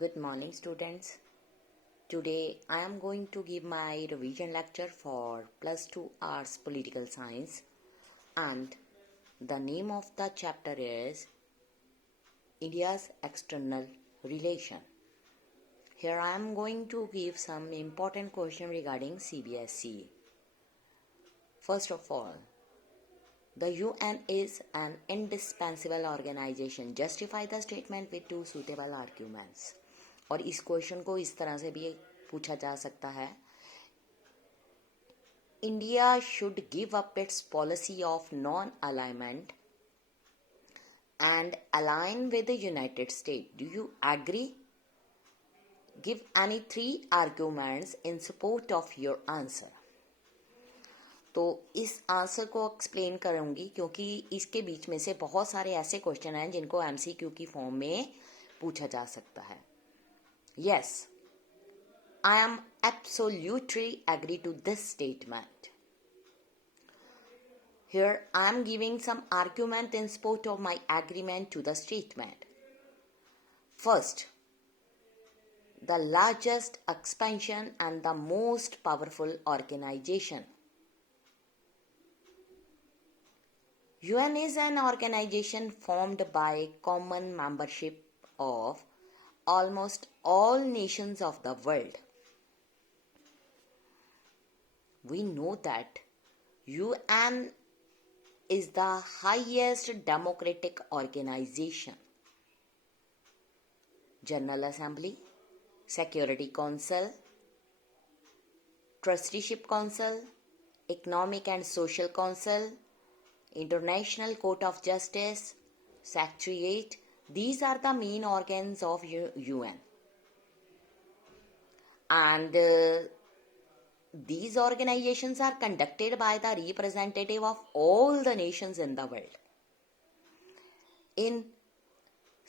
Good morning, students. Today I am going to give my revision lecture for plus 2 Arts Political Science, and the name of the chapter is India's External Relation. Here I am going to give some important question regarding CBSE. First of all, the UN is an indispensable organization. Justify the statement with two suitable arguments. और इस question को इस तरह से भी पूछा जा सकता है, India should give up its policy of non alignment and align with the United State. Do you agree? Give any 3 arguments in support of your answer. तो इस आंसर को एक्सप्लेन करूंगी क्योंकि इसके बीच में से बहुत सारे ऐसे क्वेश्चन हैं जिनको एमसीक्यू की फॉर्म में पूछा जा सकता है. Yes, I am absolutely agree to this statement. Here I am giving some argument in support of my agreement to the statement. First, the largest expansion and the most powerful organization. UN is an organization formed by common membership of almost all nations of the world. We know that UN is the highest democratic organization. General Assembly, Security Council, Trusteeship Council, Economic and Social Council, International Court of Justice, Secretariat, these are the main organs of UN. And these organizations are conducted by the representative of all the nations in the world. In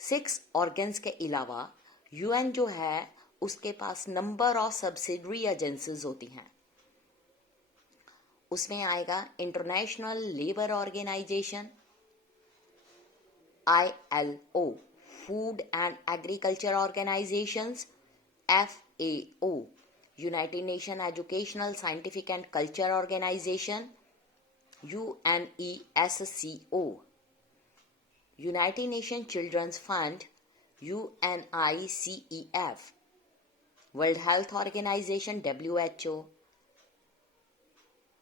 6 organs के अलावा UN जो है उसके पास number of subsidiary agencies होती हैं. उसमें आएगा International Labour Organization, ILO, Food and Agriculture Organizations, FAO, United Nations Educational, Scientific and Culture Organization, UNESCO, United Nations Children's Fund, UNICEF, World Health Organization, WHO,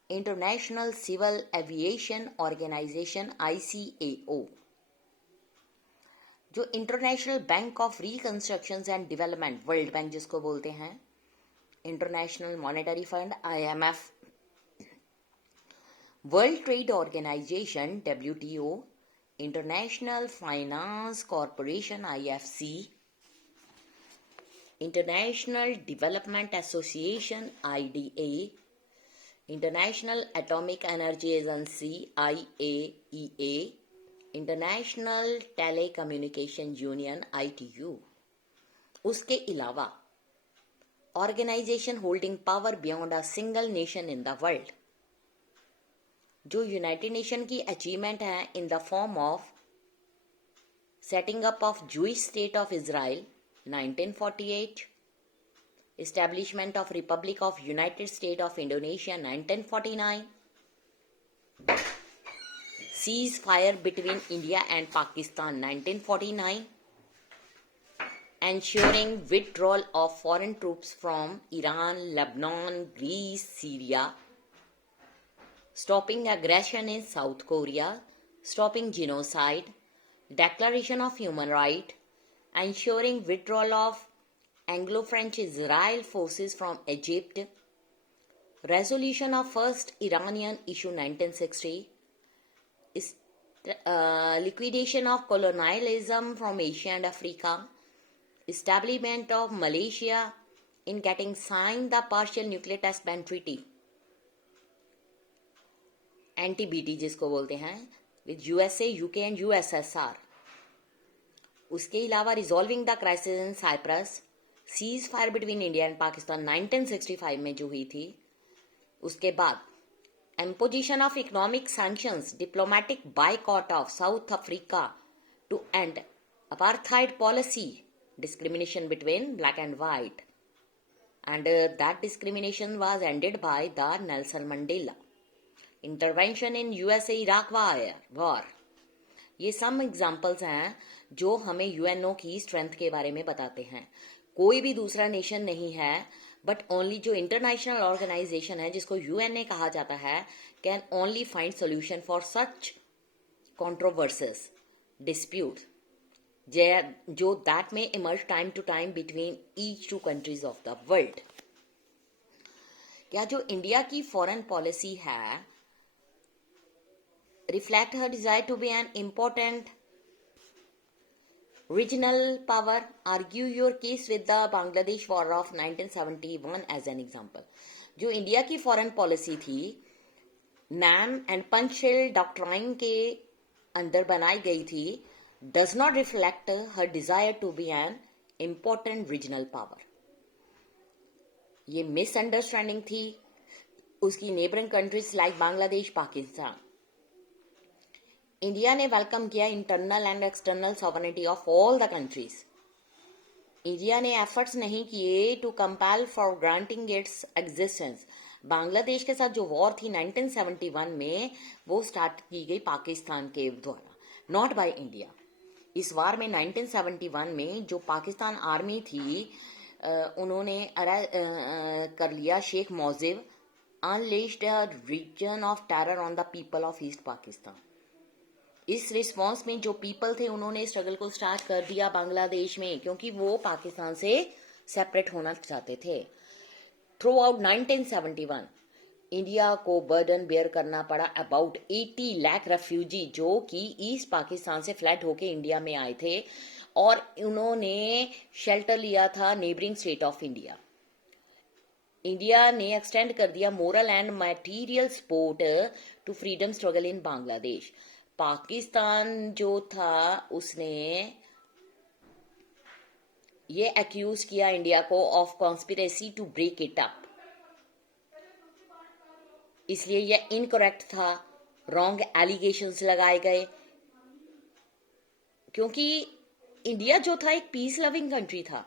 International Civil Aviation Organization, ICAO, जो International Bank of Reconstruction and Development, World Bank जिसको बोलते हैं, International Monetary Fund, IMF, World Trade Organization, WTO, International Finance Corporation, IFC, International Development Association, IDA, International Atomic Energy Agency, IAEA, International Telecommunication Union, ITU. उसके अलावा organization holding power beyond a single nation in the world, जो United Nation की achievement है in the form of setting up of Jewish state of Israel 1948, establishment of Republic of United state of Indonesia 1949, ceasefire between India and Pakistan 1949, ensuring withdrawal of foreign troops from Iran, Lebanon, Greece, Syria, stopping aggression in South Korea, stopping genocide, declaration of human rights, ensuring withdrawal of Anglo-French Israel forces from Egypt, resolution of first Iranian issue 1960, liquidation of colonialism from Asia and Africa, establishment of Malaysia in getting signed the partial nuclear test ban treaty, NTBT जिसको बोलते हैं, with USA, UK and USSR. उसके अलावा resolving the crisis in Cyprus, ceasefire between India and Pakistan 1965 में जो हुई थी. उसके बाद imposition of economic sanctions, diplomatic boycott of South Africa to end apartheid policy discrimination between black and white, and that discrimination was ended by the Nelson Mandela intervention in USA Iraq war. ये some examples हैं जो हमें UNO की strength के बारे में बताते हैं. कोई भी दूसरा नेशन नहीं है, बट ओनली जो इंटरनेशनल ऑर्गेनाइजेशन है जिसको यूएनए कहा जाता है, can only find solution for such controversies, disputes, जो that may emerge time to time between each two countries of the world. क्या जो इंडिया की फॉरेन पॉलिसी है reflect her desire to be an important regional power? Argue your case with the Bangladesh War of 1971 as an example. जो India की foreign policy थी, man and Panchsheel doctrine के अंदर बनाई गई थी, does not reflect her desire to be an important regional power. ये misunderstanding थी उसकी neighbouring countries like Bangladesh, Pakistan. India ने वेलकम किया internal and external sovereignty of all the countries. India ने एफर्ट्स नहीं किए to compel for granting its existence. Bangladesh के साथ जो वॉर थी 1971 में, वो स्टार्ट की गई पाकिस्तान के द्वारा, नॉट बाय इंडिया. इस वार में 1971 में जो पाकिस्तान आर्मी थी, उन्होंने कर लिया Sheikh Mujib, unleashed a reason of terror on the people of East Pakistan. इस रिस्पॉन्स में जो पीपल थे उन्होंने स्ट्रगल को स्टार्ट कर दिया बांग्लादेश में, क्योंकि वो पाकिस्तान से सेपरेट होना चाहते थे. थ्रू आउट 1971 इंडिया को बर्डन बेयर करना पड़ा अबाउट 80 लाख रेफ्यूजी जो कि ईस्ट पाकिस्तान से फ्लड होके इंडिया में आए थे, और उन्होंने शेल्टर लिया था neighbouring state of India. India ने एक्सटेंड कर दिया moral and material support to freedom struggle in Bangladesh. Pakistan जो था उसने ये एक्यूज किया इंडिया को of conspiracy to break it up. इसलिए यह इनकरेक्ट था, रॉन्ग एलिगेशंस लगाए गए, क्योंकि इंडिया जो था एक पीस लविंग कंट्री था.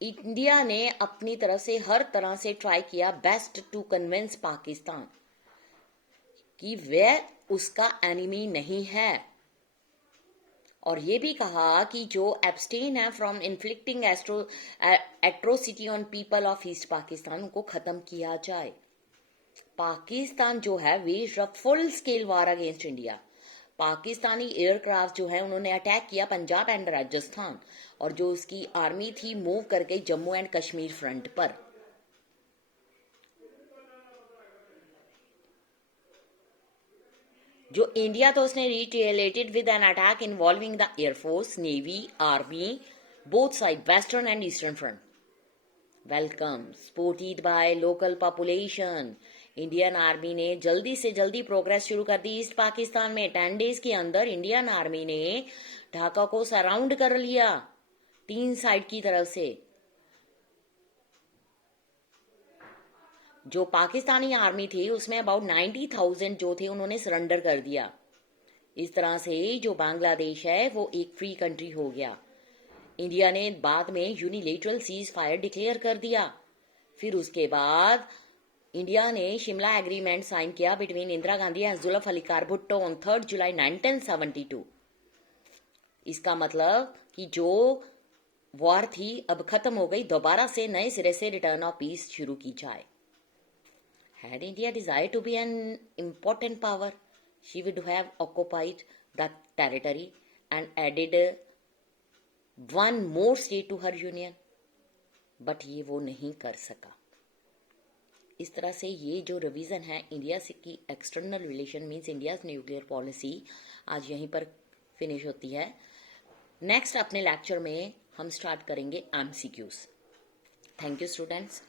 इंडिया ने अपनी तरफ से हर तरह से ट्राई किया बेस्ट टू कन्विंस पाकिस्तान कि वह उसका एनिमी नहीं है, और ये भी कहा कि जो एब्सटेन है from inflicting atrocity on people of East Pakistan, उनको खत्म किया जाए. पाकिस्तान जो है waged a full scale war against India. Pakistani aircraft जो है उन्होंने अटैक किया पंजाब एंड राजस्थान, और जो उसकी आर्मी थी मूव कर गई जम्मू एंड कश्मीर फ्रंट पर. जो इंडिया तो उसने retaliated with an attack involving the air force, navy, army, both side western and eastern front. Welcome supported by local population. Indian army ने जल्दी से जल्दी प्रोग्रेस शुरू कर दी ईस्ट पाकिस्तान में. 10 डेज के अंदर इंडियन आर्मी ने ढाका को सराउंड कर लिया 3 साइड की तरफ से. जो पाकिस्तानी आर्मी थी उसमें अबाउट 90,000 जो थे उन्होंने सरेंडर कर दिया. इस तरह से जो बांग्लादेश है वो एक फ्री कंट्री हो गया. इंडिया ने बाद में यूनिलेटरल सीज फायर डिक्लेयर कर दिया. फिर उसके बाद इंडिया ने शिमला एग्रीमेंट साइन किया बिटवीन इंदिरा गांधी एंड जुल्फ अली कार भुट्टो ऑन 3 जुलाई 1972. इसका मतलब कि जो वॉर थी अब खत्म हो गई, दोबारा से नए सिरे से रिटर्न ऑफ पीस शुरू की जाए. Had India desired to be an important power, she would have occupied the territory and added one more state to her union. But ये वो नहीं कर सका. इस तरह से ये जो रिवीजन है इंडिया से की external relation means India's nuclear policy आज यहीं पर फिनिश होती है. नेक्स्ट अपने लेक्चर में हम स्टार्ट करेंगे एमसीक्यूज. Thank you students.